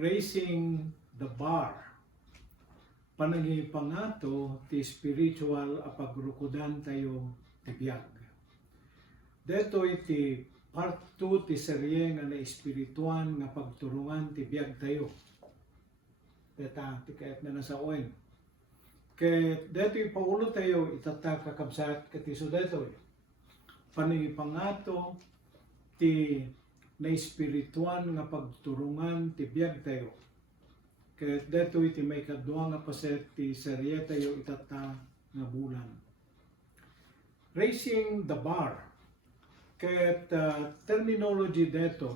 raising the bar. Panangipangato ti spiritual apagrukudan tayo ti biag. Deto iti part 2 ti serye nga na espirituan nga pagturungan ti biag tayo. Deta ti kayat na nasa oen. Kaya deto ipaulo tayo itata kakabsat katiso deto. Panangipangato ti na espirituan nga pagturungan ti biag tayo. Kaya deto iti may kadwa nga paset ti serye tayo itata nga bulan. Raising the bar. Kaya terminology deto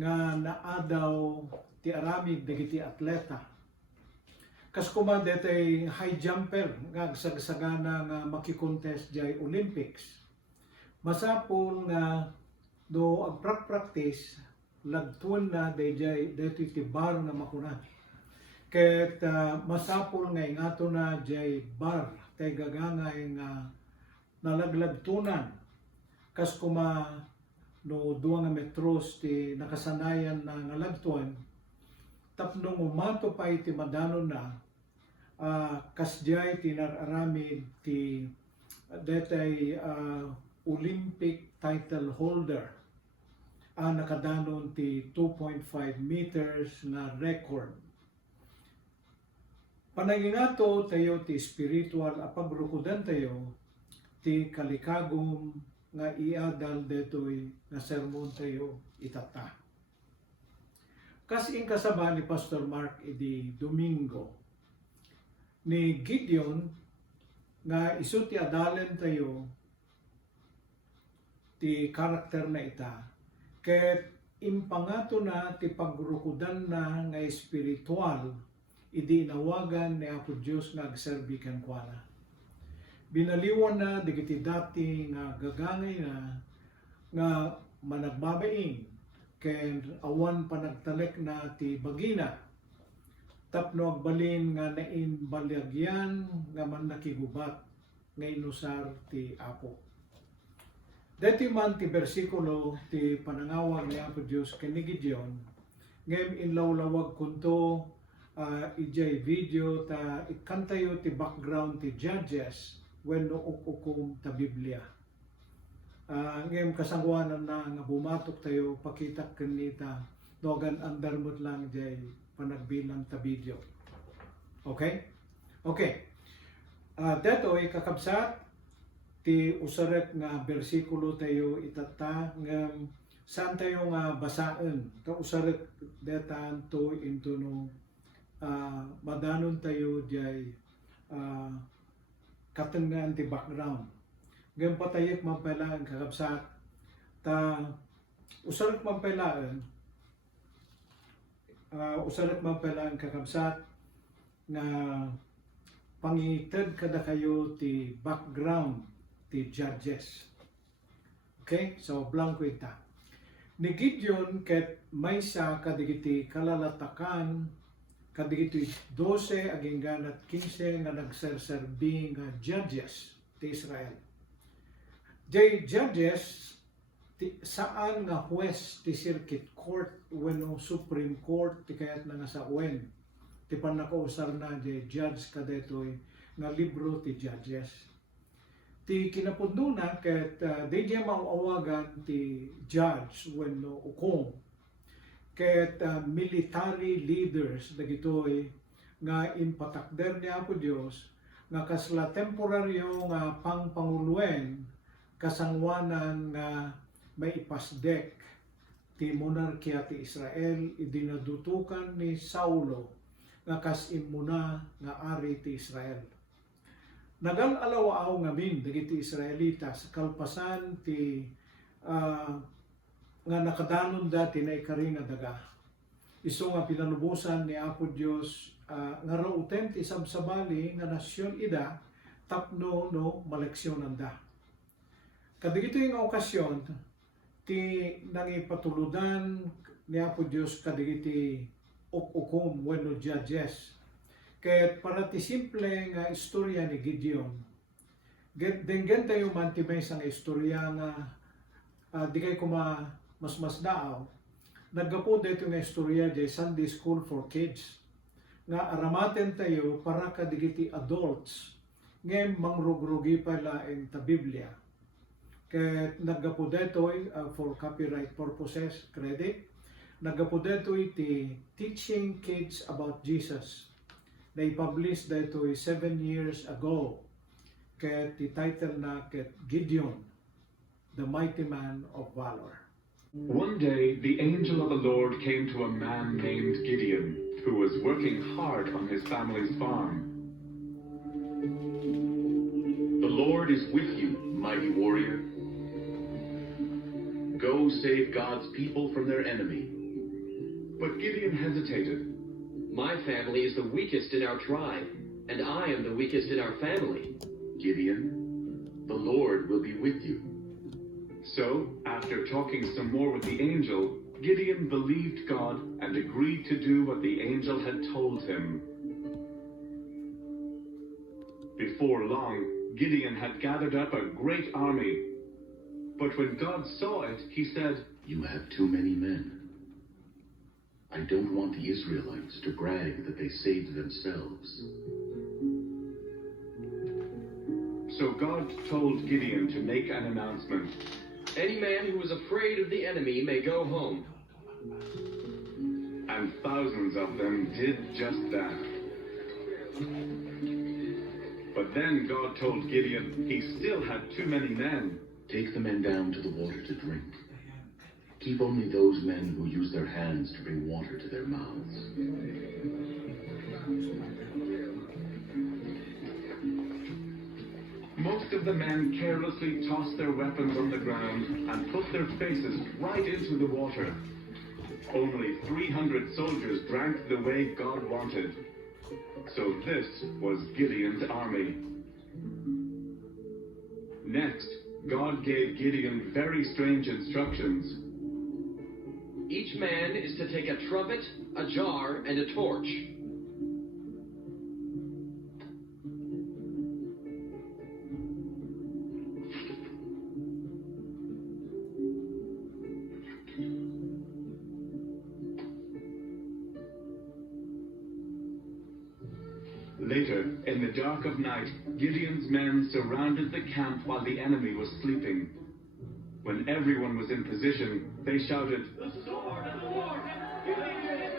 nga naadaw ti aramid dagiti atleta. Kas kuma detay high jumper nga sagsagana nga makikontest jay Olympics. Masapol nga do agprak-practice lagtuan na dayjay deto iti bar nga makuna. Ket masapol nga ingato na jay bar tay gagangay nga nalaglagtunan kas kuma no 2 metros ti nakasanayan na nga lagtuan tapno umato pa iti madanon na kas jay ti nararamid ti detay Olympic title holder nakadanon ti 2.5 meters na record. Panaginato tayo ti spiritual apagrukudan tayo ti kalikagom nga iadal detoy nga sermon tayo itata. Kas in kasaba ni Pastor Mark idi Domingo ni Gideon nga isu ti adalen tayo ti karakter na ita ket impangato na ti pagrukudan na nga espiritual idi inawagan ni Apo Dios nga agserbi kenkwana. Binaliwan na digiti dati nga gagangay na nga managbabaing ken awan panagtalek na ti bagina tapno agbalin nga nainbalyagyan nga man nakigubat nga inusar ti Apo. Deti man ti bersikulo ti panangawag ni Apo Dios ken ni Gideon ngem inlawlawag kunto ijay video ta ikantayo ti background ti Judges wenno ukukum ta Biblia. Ngem kasangwanan na nga bumatok tayo pakita kenita dogan andarmot lang jay panagbilang ta video. Okay? Okay. Deto kakabsat ti usarek nga bersikulo tayo itata ngem saan tayo nga basaan ta usarek detan to into no madanon tayo jay katengan ti background. Ngem patayek mampalaan kakabsat ta usarek mampalaan kakabsat nga pangited kada kayo ti background ti Judges. Okay? So blanco ita. Ni Gideon ket maysa kadigiti kalalatakan kadigiti 12 aging ganat 15 nga nagserserbi nga judges ti Israel. Jay judges saan nga huwes ti circuit court wenno supreme court ti kayat na nga sa wen ti panakausar na jay judge kadetoy nga libro ti Judges. Ti kinapudnuna ket DJ mauawagan ti judge wenno ukong ket military leaders dagitoy nga impatakder ni Apo Dios nga kasla temporaryo nga pangpanguluen kasangwanan nga may ipasdek ti monarkiya ti Israel idinadutukan ni Saulo nga kas immuna nga ari ti Israel. Nagalalaw ngamin dagiti Israelita sa kalpasan ti nga nakadanon dati na ikari nga daga. Isu nga pinalubusan ni Apo Dios nga rauten ti sabsabali nga nasyon ida tapno no maleksyonan da. Kadigito yung okasyon ti nangipatuludan ni Apo Dios kadigiti ukukum wenno Judges. Ket para ti simple nga istorya ni Gideon. Denggen tayo man ti may sang istorya nga di kay kuma mas daaw Naggapo dito nga istorya di Sunday School for Kids. Nga aramaten tayo para kadigiti adults nga mangrugrugi pala in ta Biblia. Kaya naggapo dito for copyright purposes, credit. Naggapo dito iti Teaching Kids About Jesus. Na-publish dito 7 years ago. Kaya ti title na ket Gideon, the Mighty Man of Valor. One day, the angel of the Lord came to a man named Gideon, who was working hard on his family's farm. The Lord is with you, mighty warrior. Go save God's people from their enemy. But Gideon hesitated. My family is the weakest in our tribe, and I am the weakest in our family. Gideon, the Lord will be with you. So, after talking some more with the angel, Gideon believed God and agreed to do what the angel had told him. Before long, Gideon had gathered up a great army. But when God saw it, he said, You have too many men. I don't want the Israelites to brag that they saved themselves. So God told Gideon to make an announcement. Any man who is afraid of the enemy may go home. And thousands of them did just that. But then God told Gideon he still had too many men. Take the men down to the water to drink. Keep only those men who use their hands to bring water to their mouths. Most of the men carelessly tossed their weapons on the ground and put their faces right into the water. Only 300 soldiers drank the way God wanted. So this was Gideon's army. Next, God gave Gideon very strange instructions. Each man is to take a trumpet, a jar, and a torch. Later, in the dark of night, Gideon's men surrounded the camp while the enemy was sleeping. When everyone was in position, they shouted, "The sword of the Lord has Gideon!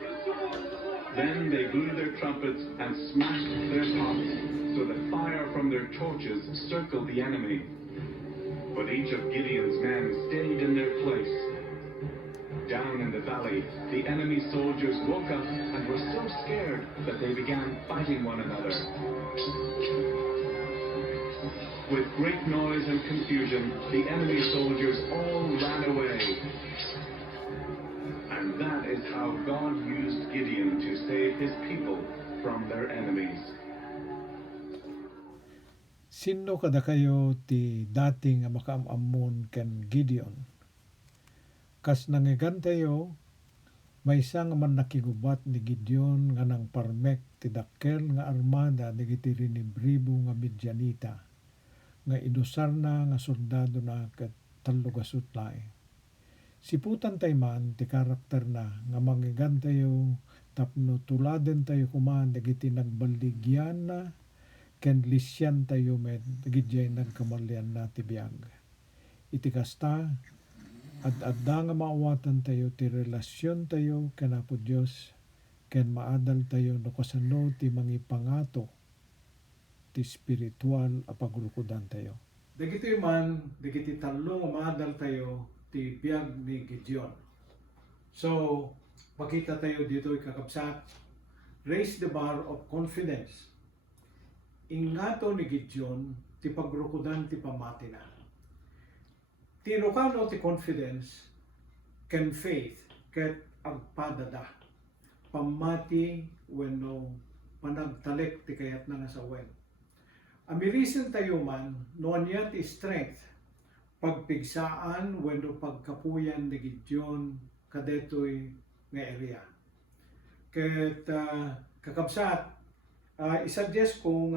The sword of the Lord!" Then they blew their trumpets and smashed their pots, so the fire from their torches circled the enemy. But each of Gideon's men stayed in their place. Down in the valley, the enemy soldiers woke up and were so scared that they began fighting one another. With great noise and confusion, the enemy soldiers all ran away. And that is how God used Gideon to save his people from their enemies. Sino kada kayo ti dating makaamamon ken Gideon? Kas nangigan tayo, may isang man nakigubat ni Gideon nga nang parmek ti dakkel nga armada ni Ritinibribo nga Midyanita, nga idusar na nga soldado na ket tallugasut lae. Siputan tayo man ti karakter na nga mangigan tayo tapno tuladen tayo kuman dagiti nagbaligyan na ken lisyan tayo med dagiti nagkamalian na ti biag. Iti kasta at adda nga maawatan tayo ti relasyon tayo kanapo Dios ken maadal tayo no kasano ti mangipangato ti spiritual a pagrukudan tayo. Dagiti man dagiti tallo nga maadal tayo ti biag ni Gideon. So pakita tayo dito ikakabsat, raise the bar of confidence. Ingato ni Gideon ti pagrukudan ti pamati na. Ti rukano ti confidence ken faith ket agpadada pamati wenno panagtalek ti kayat na nasawen. Amirisin tayo man no anya ti strength pagpigsaan wenno pagkapuyan ni Gideon kadetoy nga area. Ket kakabsat isuggest kung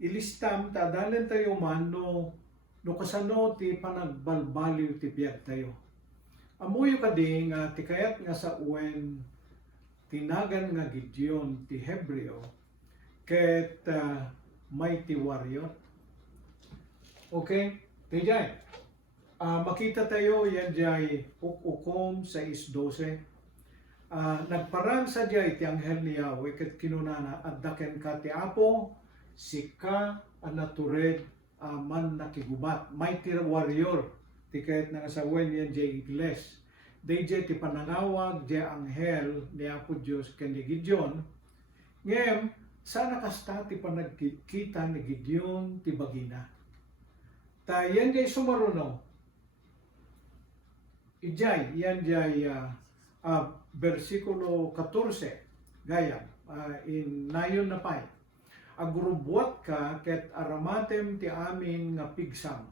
ilistam ta dalan tayo man no kasano ti panagbalbaliw ti biag tayo. Amuyo kadi nga tikayat nga sa uwen tinagan nga Gideon ti Hebreo ket mighty warrior. Okay? Tijay. Makita tayo yan jay ukom 6:12. Nagparang sa jay ti anghel ni Yahweh ket kinunana addaken ka ti Apo sika anatured man nakigubat. Mighty warrior ti kayat nga sa uwen yan jay igles. DJ ti panangawag jay anghel ni Apo Dios ken ni Gideon. Ngem sana kasta ti panagkita ni Gideon ti bagina. Ta yan jay sumaruno. Ijay yan jay versikulo 14 gaya in nayon na pay. Agrubuat ka ket aramatem ti amin nga pigsam.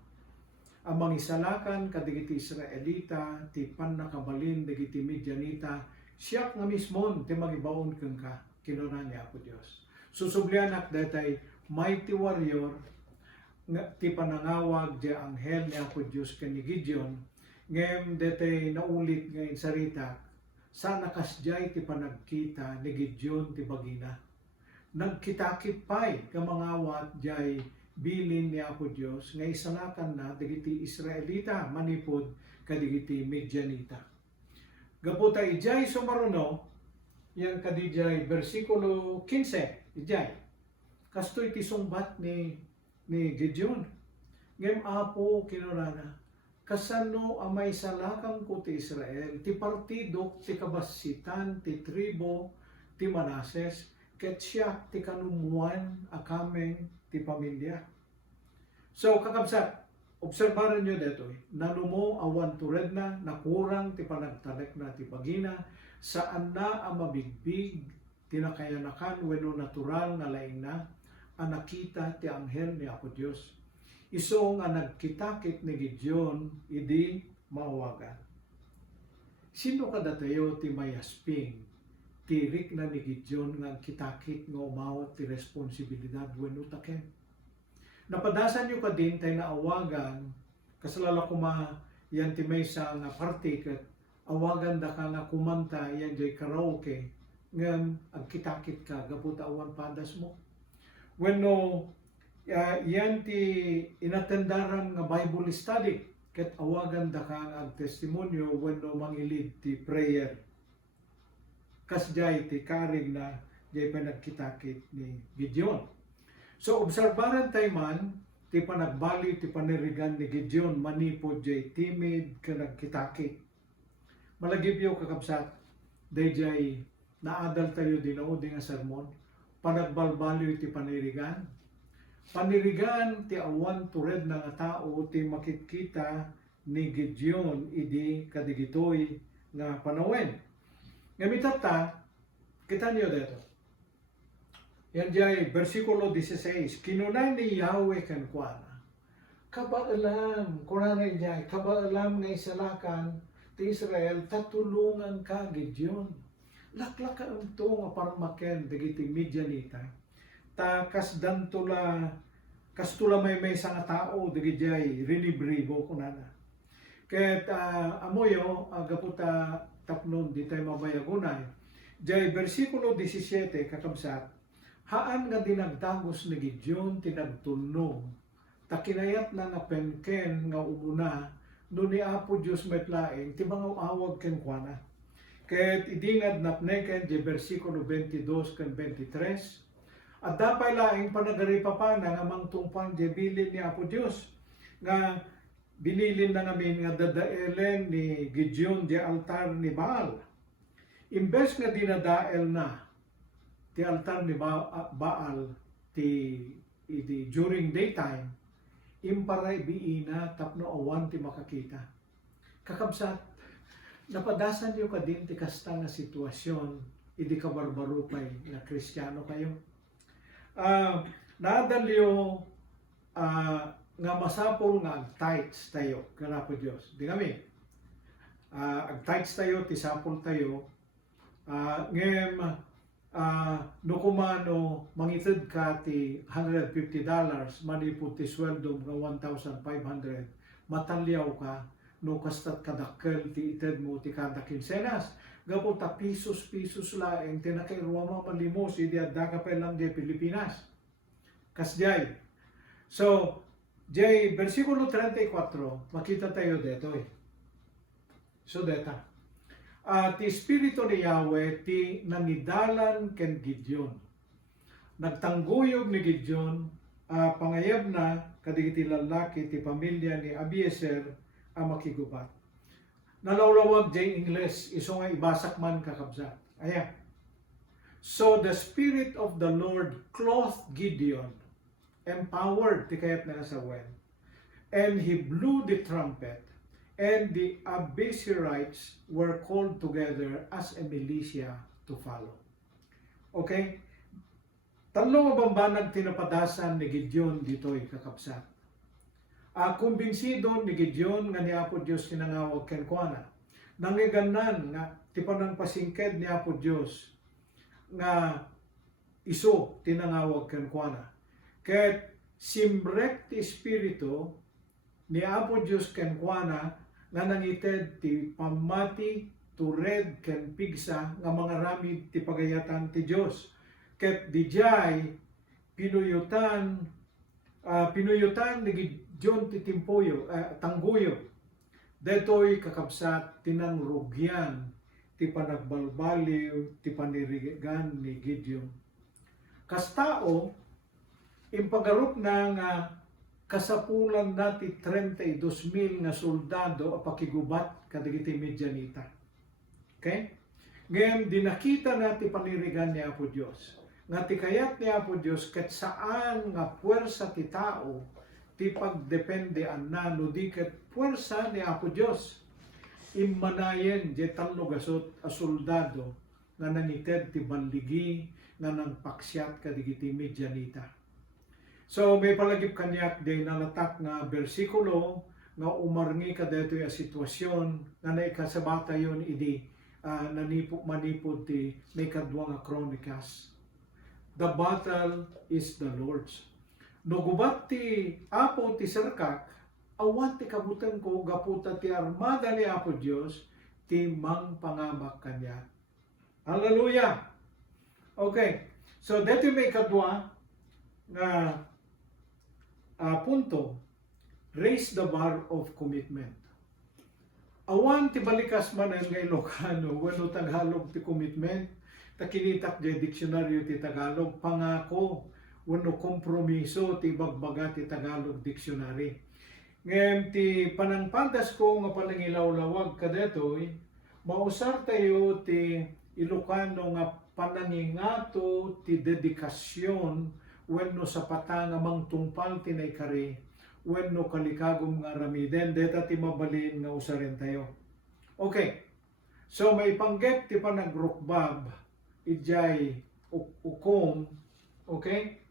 Amang isalakan kadigiti Israelita ti pannakabalin digiti Midianita siyak nga mismon ti magibaon ken ka kinuna ni Apo Dios. Susublianak datay mighty warrior nga ti panangawag di anghel ni Apo Dios ken ni Gideon ngem datay naulit nga insarita sana kasjay ti panagkita ni Gideon ti bagina. Nagkitakit pay ka mangawat jay bilin ni Apo Dios nga isalakan na digiti Israelita manipod kadigiti Midianita. Gaputa ijay sumaruno yang kadijay versikulo 15 ijay. Kastoy ti sumbat ni Gideon. Ngem Apo kinurana kasano amay salakang ko ti Israel ti partido ti kabasitan ti tribo ti Manases ket siya ti kanumuan akameng ti pamilya. So kakabsat, obserbaran nyo dito, nanumo awan tured na nakurang ti panagtalek na ti bagina saan na ang mabigbig tinakayanakan wenno natural nga laing na ang nakita ti anghel ni Apo Dios. Iso nga nagkitakit ni Gideon idi maawagan. Sino kada tayo ti mayasping tirik na ni Gideon nga kitakit nga umawat ti responsibilidad wenno taken. Napadasan nyo ka din tayo na awagan kasalala kuma yan ti maysa nga party ket awagan da ka nga kumanta yan jay karaoke ngem agkitakit ka gaputa awan padas mo. Wenno yan ti inatendaran nga Bible study ket awagan da ka ang testimonyo wenno mangilid ti prayer. Kasjay ti karig na jay panagkitakit ni Gideon. So obserbaran tayo man ti panagbali ti panirigan ni Gideon manipod jay timid ka nagkitakit. Malagipyo kakabsat dayjay naadal tayo dinaudi nga sermon panagbalbalyo ti panirigan. Panirigan ti awan tured na nga tao ti makitkita ni Gideon idi kadigitoy nga panawen. Ngamitat ta, kita niyo dito. Yan jay versikulo 16, kinunay ni Yahweh kankwana. Kabaalam, kunanay jay, kabaalam nga isalakan ti Israel, tatulungan ka Gideon. Laklak ka ito nga parmaken dagiti Midianita. Ta kastula may nga tao digijay rinibribo kunana. Ket amoyo agaputa tapnon di tayo mabayagunay. Jay versikulo 17 kakabsat. Haan nga dinagdagos ni Gideon tinagtunong. Takinayat na napenken nga umuna no ni Apo Dios metlaeng ti mga awag ken kuana. Ket idingad napneken jay versikulo 22 ken 23. At dapay laing panagaripapan nga mangtungpan jay bilin ni Apo Dios nga binilin na namin nga dadaelen ni Gideon jay altar ni Baal. Imbes nga dinadael na ti altar ni Baal during daytime, imparay biina tapno awan ti makakita. Kakabsat, napadasan niyo ka din ti kasta nga sitwasyon, idi ka barbarupay na Kristiyano kayo. Nadalyo nga masapol nga ag-tights tayo, kana po Diyos. Di kami, ag-tights tayo, tisapol tayo, ngem, no kumano, mangitid ka ti $150, manipod ti sweldo nga 1,500, matalyaw ka, no kastat kadakkel ti ited mo ti kada kinsenas. Gapo ta pisos laeng tinakay ruama malimos idi adda ka pelang di Pilipinas. Kasjay. So, jay versikulo 34, makita tayo dito eh. So, deta. Ti Espiritu ni Yahweh ti nangidalan ken Gideon. Nagtangguyog ni Gideon, pangayab na kadigiti lalaki ti pamilya ni Abiezer ang makigubat. Nalawlawag jay English, iso nga ibasak man kakabsat. Ayan. So the Spirit of the Lord clothed Gideon, empowered ti kayat na sa well, and he blew the trumpet, and the Abiezerites were called together as a militia to follow. Okay? Talong bambanag tinapadasan ni Gideon dito'y kakabsat. Kumbinsido ni Gideon nga ni Apo Diyos kinangawag kenkwana. Nangiganan nga tipanang pasingked ni Apo Diyos nga iso tinangawag kenkwana. Ket simbrek ti Espiritu ni Apo Diyos kenkwana nga nangited ti pamati tured ken pigsa nga mga ramid ti pagayatan ti Diyos. Ket dijay pinuyutan ni Gideon ti timpuyo tangguyo detoy kakabsat tinangrugyan ti panagbalbaliw ti panirigan ni Gideon. Kas tao impagarup na nga kasapulan na ti 32,000 nga soldado a pakigubat kadigiti Midianita. Okay? Ngayon dinakita na ti panirigan ni Apo Diyos. Nga ti kayat ni Apo Diyos ket saan nga puwersa ti tao ti pagdependean na no di ket puwersa ni Apo Diyos. Immanayen je tallogasot a soldado nga nangited ti bandigi nga nangpaksyat kadigiti Midianita. So may palagip kanyak day nalatak nga bersikulo nga umarngi kadetoy a sitwasyon nga naikasabata yon idi manipod ti may kadwa nga Kronikas. The battle is the Lord's. No gubat ti Apo ti serkak, awan ti kabutan ko gaputa ti armada ni Apo Diyos ti mangpangamak kanya. Hallelujah! Okay, so dito may kadwa nga punto, raise the bar of commitment. Awan ti balikas man ang Ilocano, wano Tagalog ti commitment, takinitak di diksyonaryo ti Tagalog, pangako, wano kompromiso ti bagbaga ti Tagalog dictionary. Ngayon ti panangpandas ko nga panangilawlawag kadetoy, mausar tayo ti Ilocano nga panangingato ti dedikasyon wenno sa patang amang tungpal ti naikari, wenno kalikagom nga ramiden, deta ti mabalin nga usarin tayo. Okay, so may panggep ti panagrukbab, ijay ukom, okay?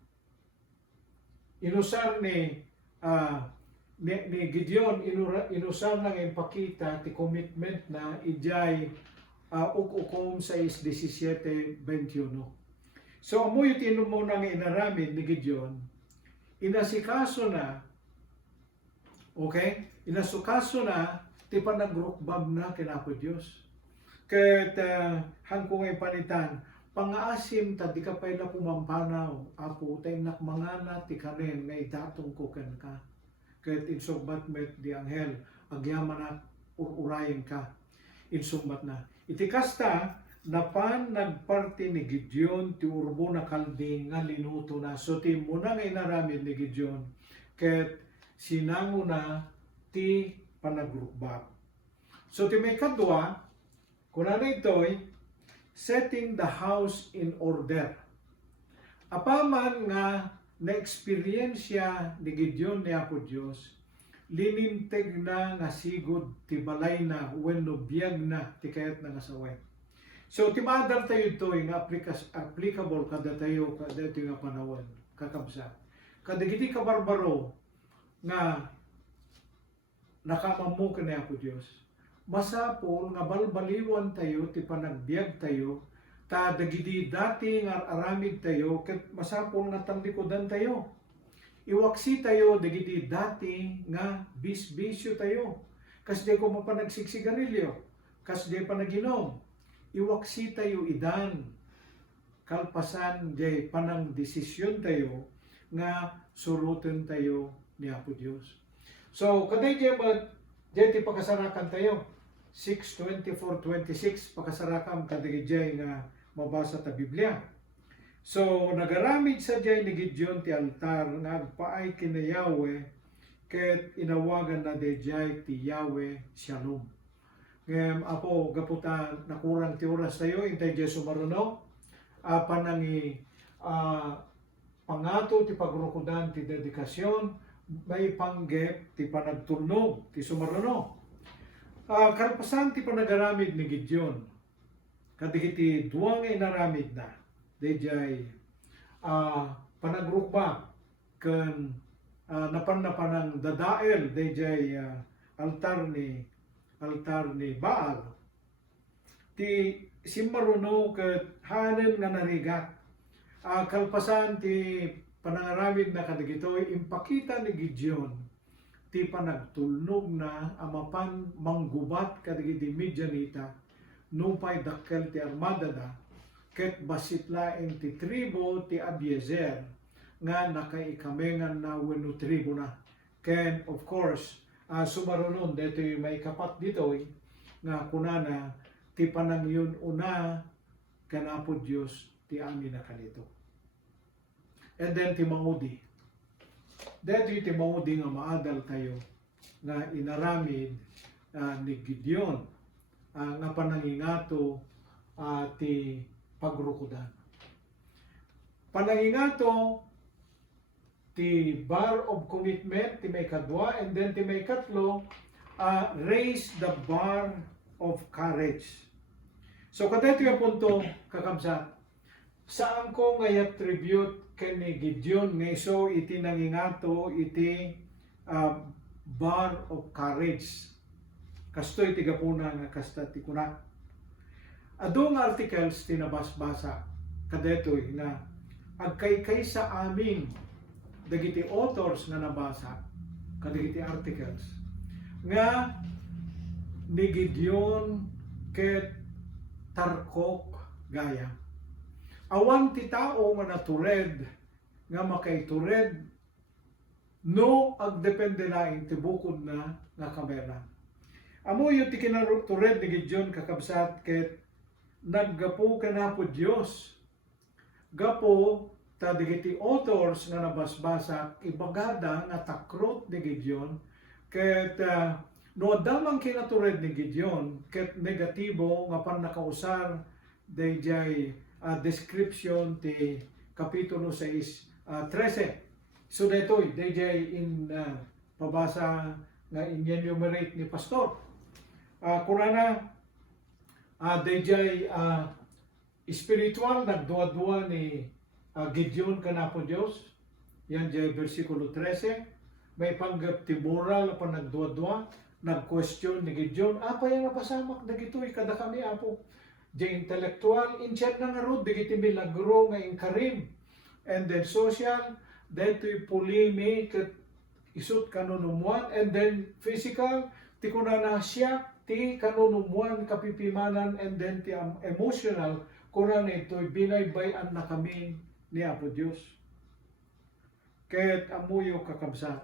Inusar ni Gideon, inusar lang ipakita ti commitment na ijay ukom 6:17-21. So amoy tinumo na nga inaramid ni Gideon, inasikaso na, okay? Inasukaso na ti panagrukbab na kinapo Diyos. Ket hangko ngay panitan, pangaasim ta di ka payla pumampanaw, Apo tay nakmangana ti kanen nga idatong ko ken ka. Ket insumbat met di anghel, agyaman at ururayin ka. Insumbat na. Iti kasta, napan nagparti ni Gideon ti urbo na kalding nga linuto na. So ti muna nga inaramid ni Gideon, ket sinango na ti panagrukbab. So ti may kadwa, kuna na ito'y setting the house in order. Apaman nga na-experiensya ni Gideon ni Apo Diyos, lininteg na nga sigod ti balay na wenno biyag na ti kayat na nga saway. So ti maadar tayo ito'y nga applicable kada tayo kada ito nga panawan kakabsa. Kadagiti ka barbaro nga nakamamu ka ni Apo Diyos, masapol nga balbaliwan tayo ti panagbiag tayo, ta dagiti dati nga aramid tayo, ket masapol nga tanglikodan tayo. Iwaksi tayo dagiti dati nga bisbisyo tayo. kas di ko mapanagsigsigarilyo, kas di panaginom, iwaksi tayo idan, kalpasan di panang desisyon tayo, nga surutin tayo ni Apo Diyos. So, kaday di ba, di pakasarakan tayo, 6:24-26, pakasarakan kaday di nga mabasa ta Biblia. So, nagaramid sa di ni Gideon ti altar, nga agpaay kina Yahweh, ket inawagan na di ti Yahweh Shalom. Ngayon, Apo, gaputa nakurang ti oras tayo, intay di sumaruno, panangi, pangato ti pagrukudan ti dedikasyon, may panggep ti panagturnog ti sumaruno. Kalpasan ti panagaramid ni Gideon, kadigiti duwang inaramid na, dayjay panagrukba ken napan dadael dayjay altar ni Baal. Ti simmaruno ket hanen nga narigat. Kalpasan ti panangaramid na kadigitoy impakita ni Gideon ti panagtulnog na amapan manggubat kadigiti Midianita nupay dakkel ti armada da ket basit laeng ti tribo ti Abiezer nga nakaikamengan na wenno tribo na. Ken of course sumarunon detoy may kapat ditoy nga kunana ti panangyon una kanapo Dios ti amin na kanito. And then ti mangudi. Detoy ti mangudi nga maadal tayo nga inaramid ni Gideon nga panangingato ti pagrukudan. Panangingato ti bar of commitment, ti may kadwa, and then ti may katlo, raise the bar of courage. So kadito yung punto, kakamsa, saan ko ngay attribute kani Gideon ngay so iti nangingato iti bar of courage. Kastoy ti gapuna nga kasta ti kuna. Adong articles tinabas-basa kadetoy na agkay sa amin dagiti authors nga nabasa kadagiti articles nga ni Gideon ket tarkok gaya. Awan ti tao nga natured nga makaitured no agdepende lain ti bukod na nga kamera. Amo yu ti kinatured ni Gideon kakabsat ket naggapo kanapo Dios. Gapo ta digiti authors nga nabasbasa ibagada nga takrot ni Gideon ket no damang kinatured ni Gideon ket negatibo nga pan nakausar dayjay description ti kapitulo 6:13. So detoy dayjay in pabasa nga in-enumerate ni pastor. Kurana dayjay spiritual nagduwa-duwa ni Gideon kanapo Dios. Yan jay versikulo 13. May panggap ti moral pa nagduwa-duwa, nag-question ni Gideon, apa yang napasamak dagitoy kada kami apo. Jay intellectual inchet na nga rod dagiti milagro nga inkarim. And then social, detoy polemic isut kanunumuan, and then physical ti kunana siya ti kanunumuan kapipimanan, and then ti emotional kunana ito'y binaybayan na kami ni Apo Diyos. Ket amuyo kakabsat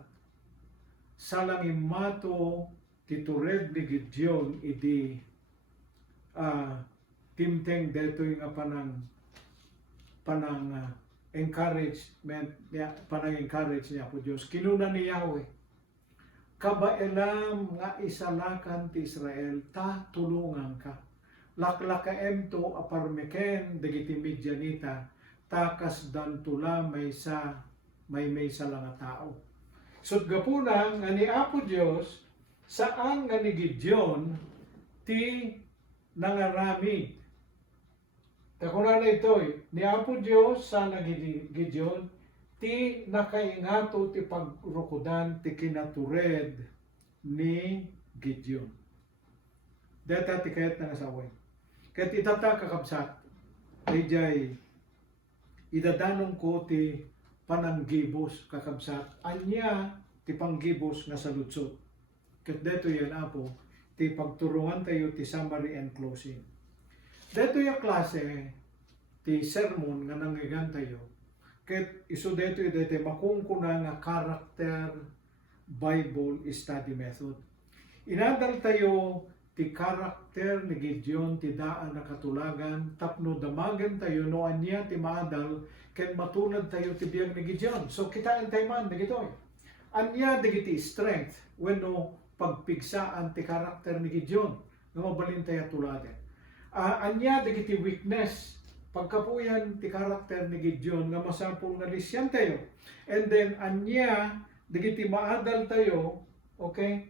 salang imato ti tured ni Gideon idi timteng detoy nga panang encouragement niya, panang encourage niya po Diyos. Kinuna ni Yahweh, kabaelam nga isalakan ti Israel, ta tulungan ka. Laklakaem to aparmeken dagiti Midianita, takas dan tula may sa lang tao. Sut gapuna nga ni Apo Diyos, saan nga ni Gideon ti nangaramid. Takuna na ito'y, ni Apo Diyos sa Gideon, ti nakaingato ti pagrukudan ti kinatured ni Gideon. Deta ti kayat na nasaway. Kahit itata kakabsat, ijay, idadanong ko ti pananggibos kakabsat, anya ti panggibos nga salutsot. Ket deto yan apo, ti pagturungan tayo ti summary and closing. Deto yung klase, ti sermon nga nangyigan tayo. Ket iso deto makungkuna nga character Bible study method. Inadal tayo ti karakter ni Gideon ti daan na katulagan tapno damagan tayo no anya ti maadal ken matulad tayo ti biag ni Gideon. So kitaan tayo man dagitoy. Anya dagiti strength wenno pagpigsaan ti karakter ni Gideon nga mabalin tayo tuladen. Anya dagiti weakness pagkapuyan ti karakter ni Gideon nga masapul nga lisyan tayo. And then anya dagiti maadal tayo, okay?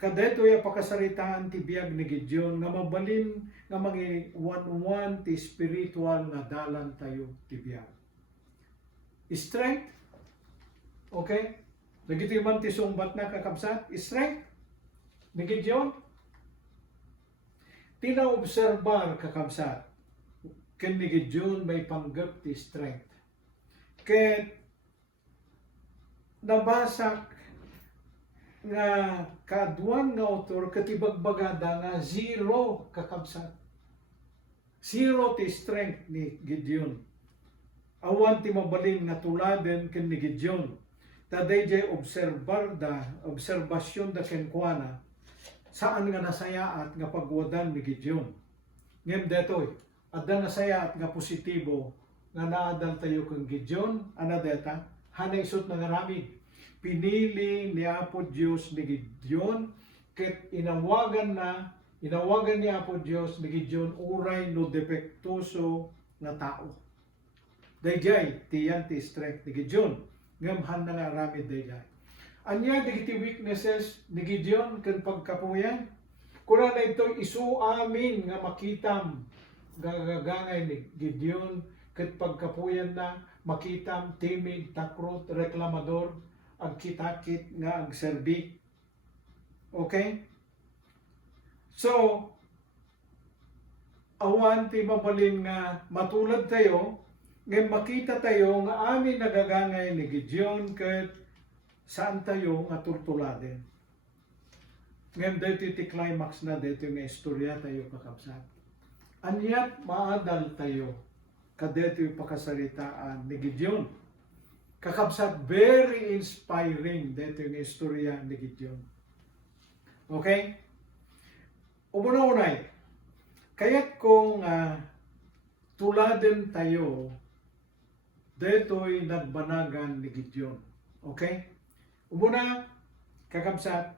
Kadeto ya pakasaritaan ti biag ni Gideon nga mabalin nga mangi-one ti spiritual nga dalan tayo ti biag. Strength, okay? Dagiti man ti sumbat na kakabsat, strength ni Gideon. Tinaobserbar kakabsat ken ni Gideon may panggap ti strength. Ket nabasak nga kaduan nga autor katibagbagada nga zero kakabsat. Zero ti strength ni Gideon. Awan ti mabalin nga tuladen ken ni Gideon. Taday jay obserbasyon da kenkwana saan nga nasayaat nga pagwadan ni Gideon. Ngem detoy, adda nasayaat nga positibo nga naadal tayo kang Gideon, ana deta, hanay isot nga ngaramid. Pinili ni Apo Diyos ni Gideon, ket inawagan ni Apo Diyos ni Gideon uray no depektuso nga tao. Dayjay, tiyan ti strength ni Gideon. Ngamhan na nga ramid dayjay. Anya dagiti weaknesses ni Gideon ken pagkapuyan. Kuna na ito isu amin nga makitam gagagangay ni Gideon ket pagkapuyan na makitam timid, takrot, reklamador, agkitakit nga agserbi. Okay? So, awan ti mabalin nga matulad tayo, nga makita tayo nga amin nagagangay ni Gideon ket saan tayo nga turtuladen. Ngayon dito ti climax na dito nga istorya tayo kakabsat. Anyat maadal tayo kadeto yung pakasaritaan ni Gideon. Kakabsat, very inspiring dito yung istorya ni Gideon. Okay? Umuna-unay, kaya't kung tuladen tayo, deto'y nagbanagan ni Gideon. Okay? Umuna, kakabsat,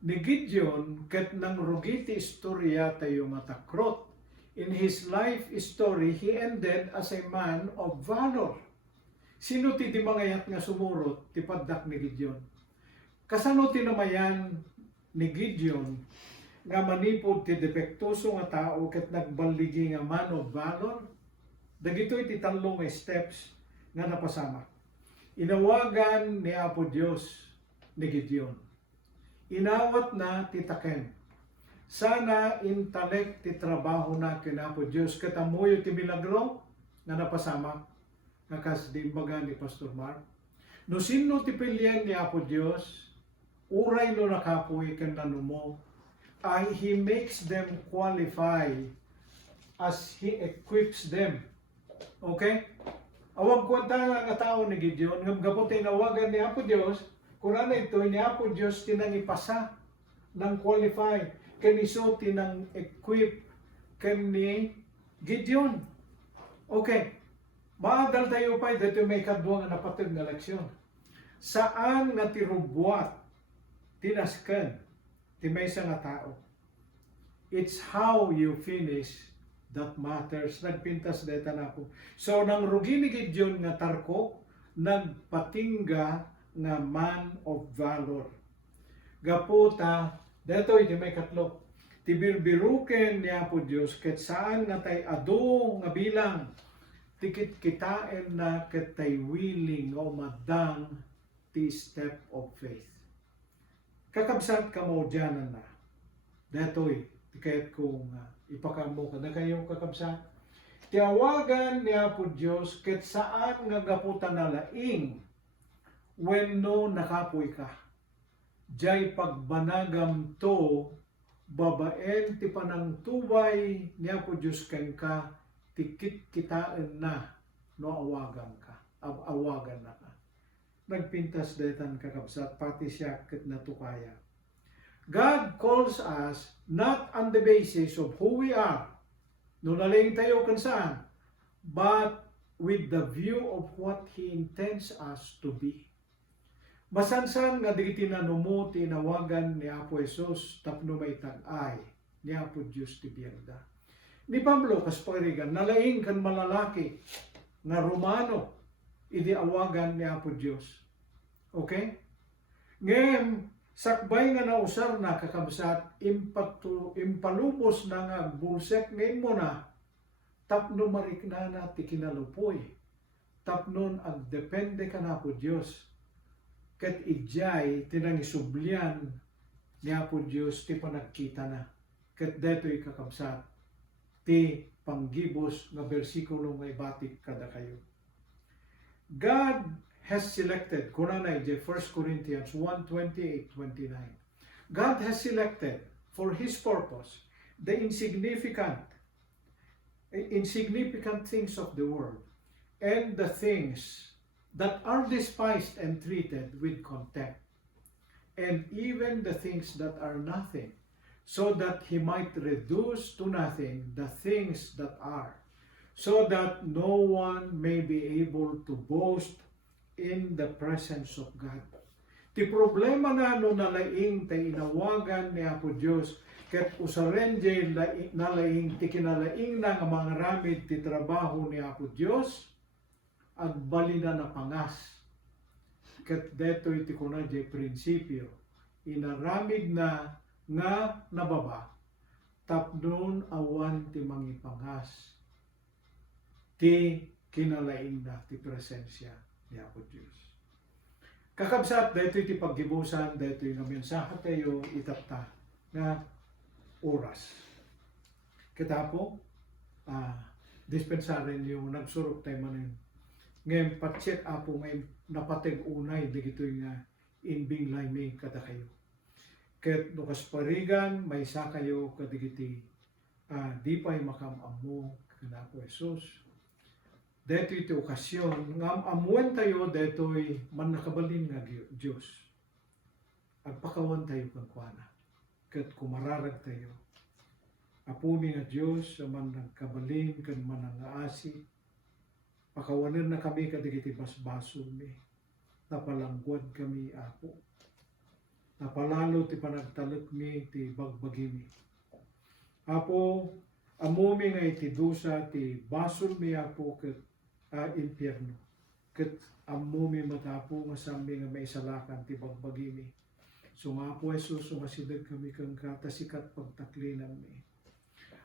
ni Gideon, ket nang rugiti istorya tayo matakrot. In his life story, he ended as a man of valor. Sino ti di mangayat nga sumurot, ti paddak ni Gideon? Kasano ti namayan ni Gideon nga manipod ti depektuso nga tao ket nagbaligi nga man of valor? Dagitoy ti talong steps nga napasama. Inawagan ni Apo Dios ni Gideon. Inawat na ti taken. Sana intalek ti trabaho na ken Apo Dios ket amuyo ti milagro nga napasama. Nakas di baga ni Pastor Mark. No sino ti pilyan ni Apo Dios, uray no nakapoy ken nanumo, ay He makes them qualify as He equips them. Okay? Awag kwenta nga tao ni Gideon, ngam tinawagan ni Apo Dios, kuna na ito ni Apo Dios tinang ipasa ng qualify, ken iso tinang equip ken ni Gideon. Okay. Maadal tayo pa, dito may kadwa nga napatid nga leksyon. Saan nga tirubuat, tinasken, ti maysa nga tao. It's how you finish that matters. Nagpintas deta na ako. So, nang rugi ni Gideon nga tarko, nagpatingga nga man of valor. Gaputa, dito iti may katlo. Tibirbiruken ni Apo Dios, ket saan nga tay adu nga bilang, tikit kitain na katay willing o madang ti step of faith. Kakabsat ka mo dyanan na. Datoy, tikayat kong ipakamo ka na kayo kakabsat. Tiawagan ni Apo Diyos ket saan nga gaputan na laing when no nakapoy ka. jay pagbanagam to babaen ti panang tubay niya po Diyos ken ka tikit kitaan na no awagan ka awagan na ka nagpintas detan kakabsat pati siya ket natukaya. God calls us not on the basis of who we are no naling tayo kan saan but with the view of what He intends us to be. Masansan nga di tinanumo tinawagan ni Apo Jesus tapno may tag-ay ni Apo Diyos ti biyagda. Ni Pablo kas parigan nalaing kan malalaki nga Romano idi awagan ni Apo Diyos. Okay? Ngayon, sakbay nga nausar na kakabsat impalubos na nga bulsek ngayon mo na tapno mariknana ti kinalupoy. Tapnon ag depende ka na po Diyos. Ket ijay tinangisublian niya po Diyos ti panagkita na. Ket deto'y kakabsat ti panggibos nga bersikulo nga ibatik kada kayo. God has selected, kunanay di 1 Corinthians 1:28-29. God has selected for His purpose the insignificant things of the world and the things that are despised and treated with contempt, and even the things that are nothing, so that He might reduce to nothing the things that are, so that no one may be able to boast in the presence of God. Ti problema nga no nalaing tay inawagan ni Apo Diyos ket usaren jay nalaing ti kinalaing na nga mga ramid ti trabaho ni Apo Diyos agbali na napangas. Ket detoy ti kuna jay prinsipyo inaramid na nga nababa tapnon awan ti mangipangas ti kinalaing na ti presensya ni Apo Diyos. Kakabsat detoy ti paggibusan detoy nga mensahe tayo itapta nga oras. Kitapo, dispensaren yung nagsurok tayo manin. Ngayon, pacheck apo ngayon napateg unay, digito'y nga inbing layming kada kayo. Ket nukas parigan, may isa kayo kadigiti, di pa'y makamamu kana po Jesus. Deto'y iti okasyon, ngam amuan tayo, deto'y man nakabalin nga Diyos. Agpakawan tayo kang kuana. Ket kumararag tayo. Apumi nga Diyos, man nagkabalin, kan man ang aasi, pakawanan na kami kadigiti basbaso mi. Napalangguad kami, Apo. Napalalo ti panagtalek mi, ti bagbagi mi. Apo, amumi nga iti dusa, ti basol mi, Apo, ket impyerno. Ket amumi matapo, nga sami nga maisalakan, ti bagbagi mi. So nga po Jesus, sumasidag kami kang katasikat pagtaklinan mi.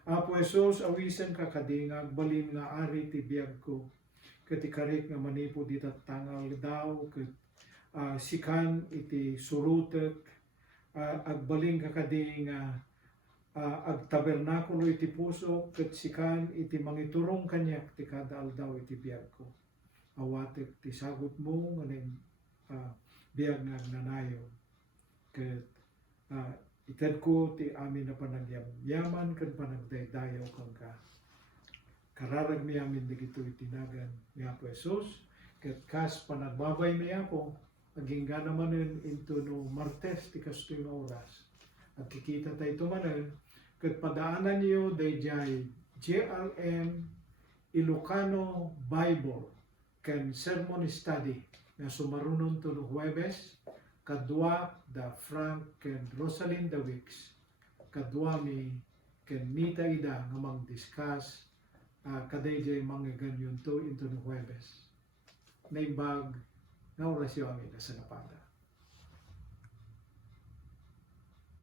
Apo Jesus, awisan ka kadingag, balin nga ari ti biyag ko. Katikarik nga manipo di tangal daw, ket sikan iti surutek, agbalin ka kading agtabernakulo iti puso, ket sikan iti mangiturong kanyak ti kadaal daw iti biyag ko. Awatek ti sagot mo, nganing biyag nga nanayo. Ket ited ko ti amin na panagyamyaman kan panagdaydayaw kang ka. Kararag mi amin digito itinagan ni Apo Jesus. Ket kas panagbabay mi ako, aging ganamanen into no Martes ti kasto yung oras. At kikita tayo tumanen, ket padaanan niyo dayjay JLM Ilocano Bible ken Sermon Study na sumarunon to no Huwebes, kadwa da Frank ken Rosalinda Wicks, kadwa mi ken Nita Ida nga mang-discuss kadayjay mga ganyan to into no Huwebes. Naimbag na orasyon amin na sa napala.